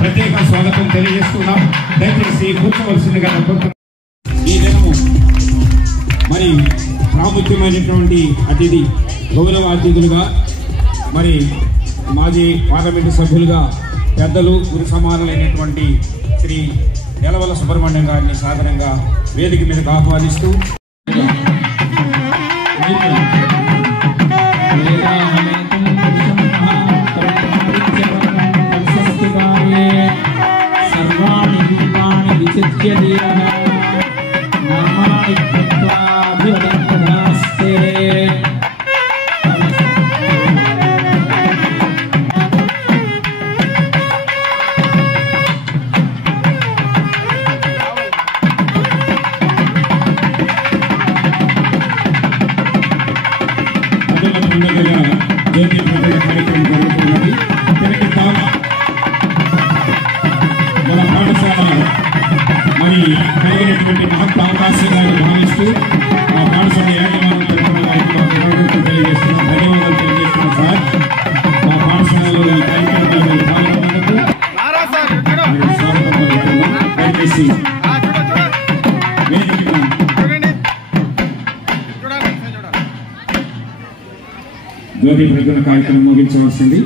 ప్రత్యేక స్వాగతం తెలియజేస్తున్నాం. దయచేసి కూర్చోవలసిందిగా ఈ దినము మరి ప్రాముఖ్యమైనటువంటి అతిథి గౌరవ అతిథులుగా మరి మాజీ పార్లమెంటు సభ్యులుగా పెద్దలు గురు సమానులైనటువంటి శ్రీ నెలవల సుబ్రహ్మణ్యం గారిని సాధారణంగా వేదిక మీదకు ఆహ్వానిస్తూ మన పాఠశాల మరి కలిగినటువంటి మహత్వ అవకాశంగా భావిస్తూ ఆ పాఠశాల యాజమాన్యం తెలియజేస్తున్నాం. ధన్యవాదాలు తెలియజేస్తున్నాం సార్. మా పాఠశాలలో ఈ కార్యక్రమాలు పాల్గొన్నందుకు దయచేసి జ్యోతి ప్రజ్వలన కార్యక్రమం ముగించవలసింది.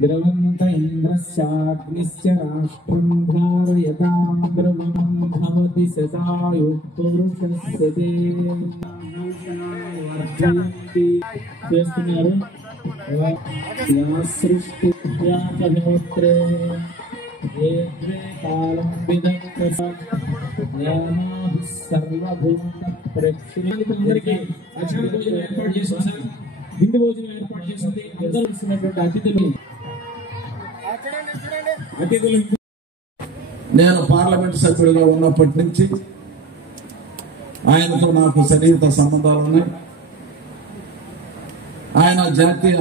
ద్రవంత ఇంద్రశ్చాగ్నిశ్చ రాష్ట్రం ధారయతాం ద్రవం భవతి సదాయు పురుషస్య దేవర్ధయంతి చేస్తున్నారు. సృష్టి వ్యాపహోత్రే ఏద్రే కాలం విదక్త సర్వభూత ప్రేక్షకులందరికీ అక్షర భోజనం ఏర్పాటు చేస్తున్నారు. హిందూ భోజనం ఏర్పాటు చేస్తుంది. అందరూ ఇస్తున్నటువంటి అతిథులు నేను పార్లమెంట్ సభ్యుడిగా ఉన్నప్పటి నుంచి ఆయనతో నాకు సన్నిహిత సంబంధాలు ఉన్నాయి. ఆయన జాతీయ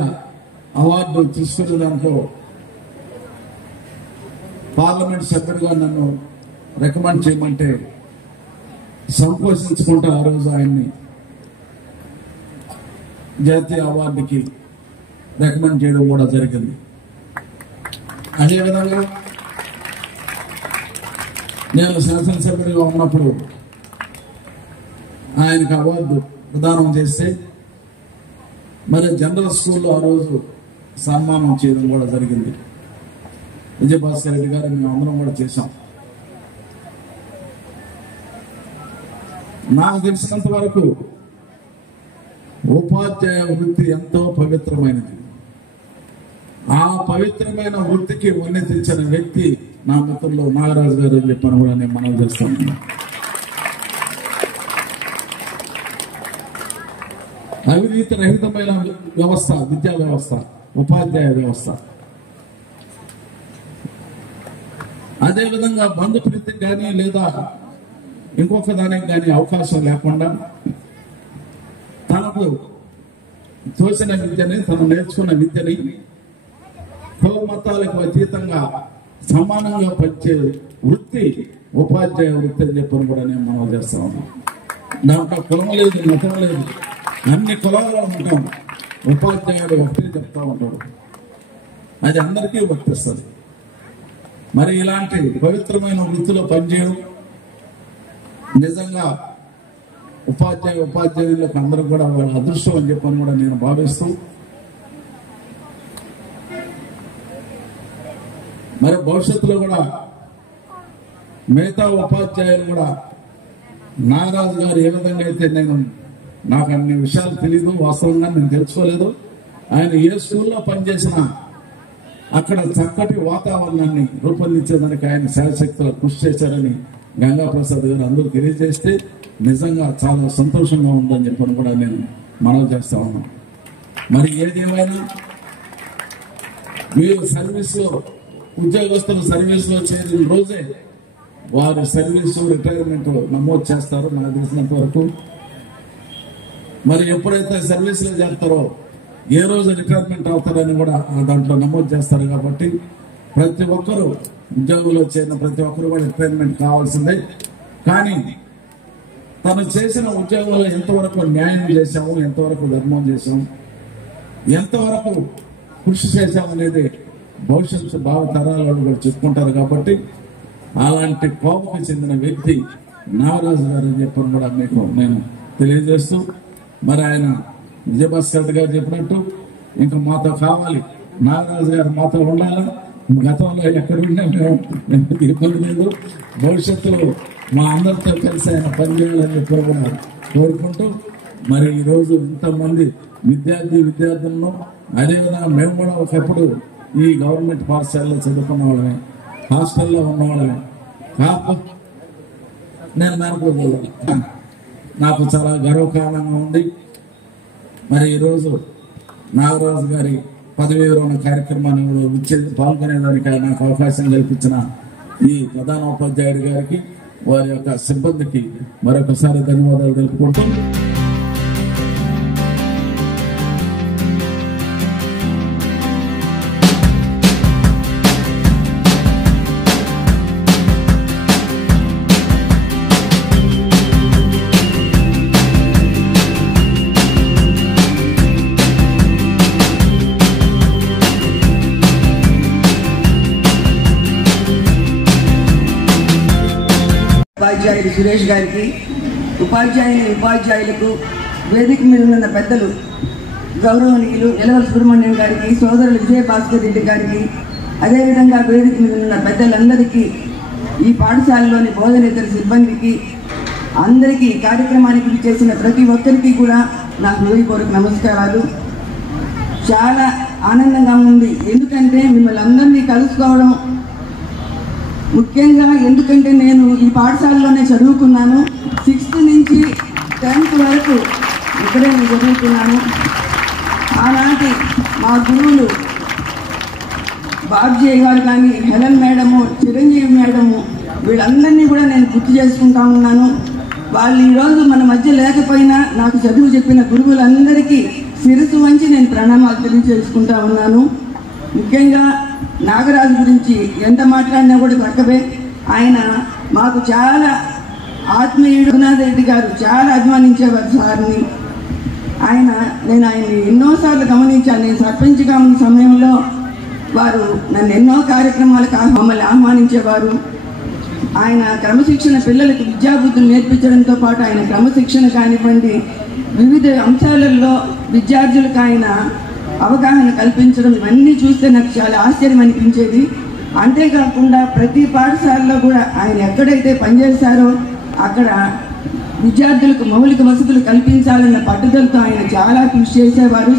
అవార్డు తీసుకునే దాంట్లో పార్లమెంట్ సభ్యుడిగా నన్ను రికమెండ్ చేయమంటే సంకోచించుకుంటూ ఆ రోజు ఆయన్ని జాతీయ అవార్డుకి రికమెండ్ చేయడం కూడా జరిగింది. అదేవిధంగా నేను శాసనసభ్యుడిగా ఉన్నప్పుడు ఆయనకు అవార్డు ప్రదానం చేస్తే మరి జనరల్ స్కూల్లో ఆ రోజు సన్మానం చేయడం కూడా జరిగింది. విజయభాస్కర్ రెడ్డి గారు మేము అందరం కూడా చేశాం. నాకు తెలిసినంత వరకు ఉపాధ్యాయ వృత్తి ఎంతో పవిత్రమైనది. ఆ పవిత్రమైన వృత్తికి వన్నె తెచ్చిన వ్యక్తి నా మిత్రులు నాగరాజు గారు అని చెప్పని కూడా నేను మనవి చేస్తాను. అవినీతి రహితమైన వ్యవస్థ విద్యా వ్యవస్థ, ఉపాధ్యాయ వ్యవస్థ. అదేవిధంగా బంధుప్రీతికి కానీ లేదా ఇంకొక దానికి కానీ అవకాశం లేకుండా తనకు తోసిన విద్యని, తను నేర్చుకున్న విద్యని కుల మతాలకు అతీతంగా సమానంగా పంచే వృత్తి ఉపాధ్యాయ వృత్తి అని చెప్పని కూడా నేను మనం చేస్తా ఉన్నాం. దాంట్లో కులం లేదు, మతం లేదు, అన్ని కులాలు ఉంటాం. ఉపాధ్యాయుడు ఒకటే చెప్తా ఉంటాడు, అది అందరికీ వర్తిస్తుంది. మరి ఇలాంటి పవిత్రమైన వృత్తిలో పనిచేయడం నిజంగా ఉపాధ్యాయులకు అందరూ కూడా వాళ్ళ అదృష్టం అని చెప్పని కూడా నేను భావిస్తూ, మరి భవిష్యత్తులో కూడా మిగతా ఉపాధ్యాయులు కూడా నాగరాజు గారు ఏ విధంగా అయితే నాకు అన్ని విషయాలు తెలియదు, వాస్తవంగా నేను తెలుసుకోలేదు. ఆయన ఏ స్కూల్లో పనిచేసినా అక్కడ చక్కటి వాతావరణాన్ని రూపొందించేదానికి ఆయన శాయశక్తులు కృషి చేశారని గంగా ప్రసాద్ గారు అందరూ తెలియజేస్తే నిజంగా చాలా సంతోషంగా ఉందని చెప్పని కూడా నేను మనవి చేస్తా ఉన్నాను. మరి ఏదేమైనా మీరు సర్వీస్లో ఉద్యోగస్తులు సర్వీస్లో చేరిన రోజే వారి సర్వీసు రిటైర్మెంట్ నమోదు చేస్తారు నాకు తెలిసినంత వరకు. మరి ఎప్పుడైతే సర్వీస్లో చేస్తారో ఏ రోజు రిటైర్మెంట్ అవుతారని కూడా దాంట్లో నమోదు చేస్తారు. కాబట్టి ప్రతి ఒక్కరూ ఉద్యోగంలో చేరిన ప్రతి ఒక్కరు కూడా రిటైర్మెంట్ కావాల్సిందే. కానీ తను చేసిన ఉద్యోగంలో ఎంతవరకు న్యాయం చేశాము, ఎంతవరకు ధర్మం చేశాము, ఎంతవరకు కృషి చేశామనేది భవిష్యత్తు భావతరాలను కూడా చెప్పుకుంటారు. కాబట్టి అలాంటి కోపకు చెందిన వ్యక్తి నాగరాజు గారు అని చెప్పని కూడా మీకు నేను తెలియజేస్తూ, మరి ఆయన విజయభాస్కర్ గారు చెప్పినట్టు ఇంకా మాతో కావాలి, నాగరాజు గారు మాతో ఉండాలా. గతంలో ఎక్కడున్నా మేము ఇబ్బంది లేదు, భవిష్యత్తులో మా అందరితో కలిసి ఆయన పనిచేయాలని చెప్పి కూడా కోరుకుంటూ, మరి ఈరోజు ఇంతమంది విద్యార్థులను అదేవిధంగా మేము కూడా ఒకప్పుడు ఈ గవర్నమెంట్ పాఠశాలలో చదువుకున్న వాళ్ళమే, హాస్టల్లో ఉన్నవాళ్ళమే. నేను నాకు చాలా గర్వకారణంగా ఉంది. మరి ఈరోజు నాగరాజు గారి పదవీ విరమణ కార్యక్రమాన్ని పాల్గొనేదానికి నాకు అవకాశం కల్పించిన ఈ ప్రధాన ఉపాధ్యాయుడి గారికి, వారి యొక్క సిబ్బందికి మరొకసారి ధన్యవాదాలు తెలుపుకుంటూ, ఉపాధ్యాయులు సురేష్ గారికి, ఉపాధ్యాయులకు, వేదిక మీద ఉన్న పెద్దలు గౌరవనీయులు ఎలవల సుబ్రహ్మణ్యం గారికి, సోదరులు విజయభాస్కర్ రెడ్డి గారికి, అదేవిధంగా వేదిక మీద ఉన్న పెద్దలందరికీ, ఈ పాఠశాలలోని బోధనేతర సిబ్బందికి, అందరికీ కార్యక్రమానికి చేసిన ప్రతి ఒక్కరికి కూడా నా హృదయపూర్వక నమస్కారాలు. చాలా ఆనందంగా ఉంది, ఎందుకంటే మిమ్మల్ని అందరినీ కలుసుకోవడం. ముఖ్యంగా ఎందుకంటే నేను ఈ పాఠశాలలోనే చదువుకున్నాను, 6th నుంచి 10th వరకు ఇక్కడే నేను చదువుకున్నాను. ఆనాటి మా గురువులు బాబ్జీ గారు కానీ, హెలెన్ మేడము, చిరంజీవి మేడము, వీళ్ళందరినీ కూడా నేను గుర్తు చేసుకుంటా ఉన్నాను. వాళ్ళు ఈరోజు మన మధ్య లేకపోయినా నాకు చదువు చెప్పిన గురువులందరికీ శిరస్సు వంచి నేను ప్రణామాలు తెలియజేసుకుంటా ఉన్నాను. ముఖ్యంగా నాగరాజు గురించి ఎంత మాట్లాడినా కూడా తక్కువే. ఆయన మాకు చాలా ఆత్మీయుడు. రఘునాథ్ రెడ్డి గారు చాలా అభిమానించేవారు సార్ని. నేను ఆయన్ని ఎన్నోసార్లు గమనించాను. నేను సర్పంచ్గా ఉన్న సమయంలో వారు నన్ను ఎన్నో కార్యక్రమాలకు మమ్మల్ని ఆహ్వానించేవారు. ఆయన క్రమశిక్షణ, పిల్లలకు విద్యాబుద్ధులు నేర్పించడంతో పాటు ఆయన క్రమశిక్షణ కానివ్వండి, వివిధ అంశాలలో విద్యార్థులకు ఆయన అవగాహన కల్పించడం, ఇవన్నీ చూస్తే నాకు చాలా ఆశ్చర్యం అనిపించేది. అంతేకాకుండా ప్రతి పాఠశాలలో కూడా ఆయన ఎక్కడైతే పనిచేశారో అక్కడ విద్యార్థులకు మౌలిక వసతులు కల్పించాలన్న పట్టుదలతో ఆయన చాలా కృషి చేసేవారు.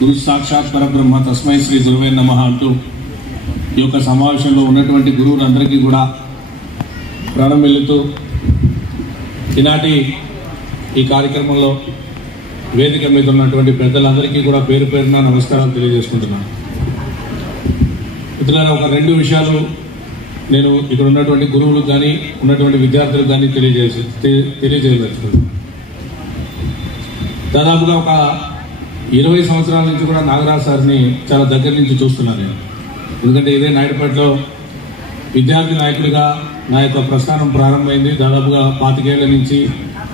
గురు సాక్షాత్ పరబ్రహ్మ తస్మై శ్రీ గురువే నమః అంటూ ఈ యొక్క సమావేశంలో ఉన్నటువంటి గురువులందరికీ కూడా ప్రాణం వెళ్తూ ఈనాటి ఈ కార్యక్రమంలో వేదిక మీద ఉన్నటువంటి పెద్దలందరికీ కూడా పేరు పేరున నమస్కారాలు తెలియజేసుకుంటున్నాను. మిత్రులారా, ఒక 2 విషయాలు నేను ఇక్కడ ఉన్నటువంటి గురువులకు కానీ ఉన్నటువంటి విద్యార్థులకు కానీ తెలియజేయదలుచుకున్నాను. దాదాపుగా ఒక 20 సంవత్సరాల నుంచి కూడా నాగరాజు సార్ని చాలా దగ్గర నుంచి చూస్తున్నాను నేను. ఎందుకంటే ఇదే నాయుడుపేటలో విద్యార్థి నాయకుడిగా నా యొక్క ప్రస్థానం ప్రారంభమైంది. దాదాపుగా 25 ఏళ్ల నుంచి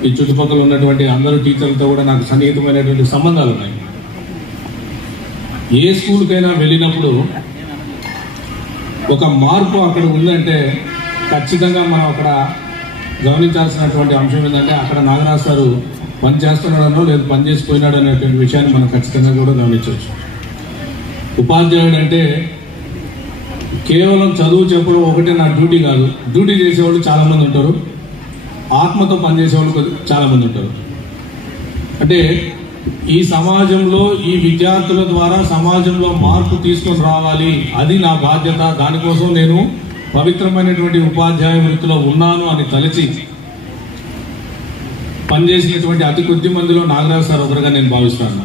ఈ చుట్టుపక్కల ఉన్నటువంటి అందరూ టీచర్లతో కూడా నాకు సన్నిహితమైనటువంటి సంబంధాలు ఉన్నాయి. ఏ స్కూల్కైనా వెళ్ళినప్పుడు ఒక మార్పు అక్కడ ఉందంటే ఖచ్చితంగా మనం అక్కడ గమనించాల్సినటువంటి అంశం ఏంటంటే అక్కడ నాగరాజు సారు పని చేస్తున్నాడనో లేదు పని చేసిపోయినాడు అనేటువంటి విషయాన్ని మనం ఖచ్చితంగా కూడా గమనించవచ్చు. ఉపాధ్యాయుడు అంటే కేవలం చదువు చెప్పడం ఒకటే నా డ్యూటీ కాదు. డ్యూటీ చేసేవాళ్ళు చాలా మంది ఉంటారు, ఆత్మతో పనిచేసేవాళ్ళు చాలా మంది ఉంటారు. అంటే ఈ సమాజంలో ఈ విద్యార్థుల ద్వారా సమాజంలో మార్పు తీసుకొని రావాలి, అది నా బాధ్యత. దానికోసం నేను పవిత్రమైనటువంటి ఉపాధ్యాయ వృత్తిలో ఉన్నాను అని తలచి పనిచేసినటువంటి అతి కొద్ది మందిలో నాగరాజు సార్ ఒకరుగా నేను భావిస్తాను.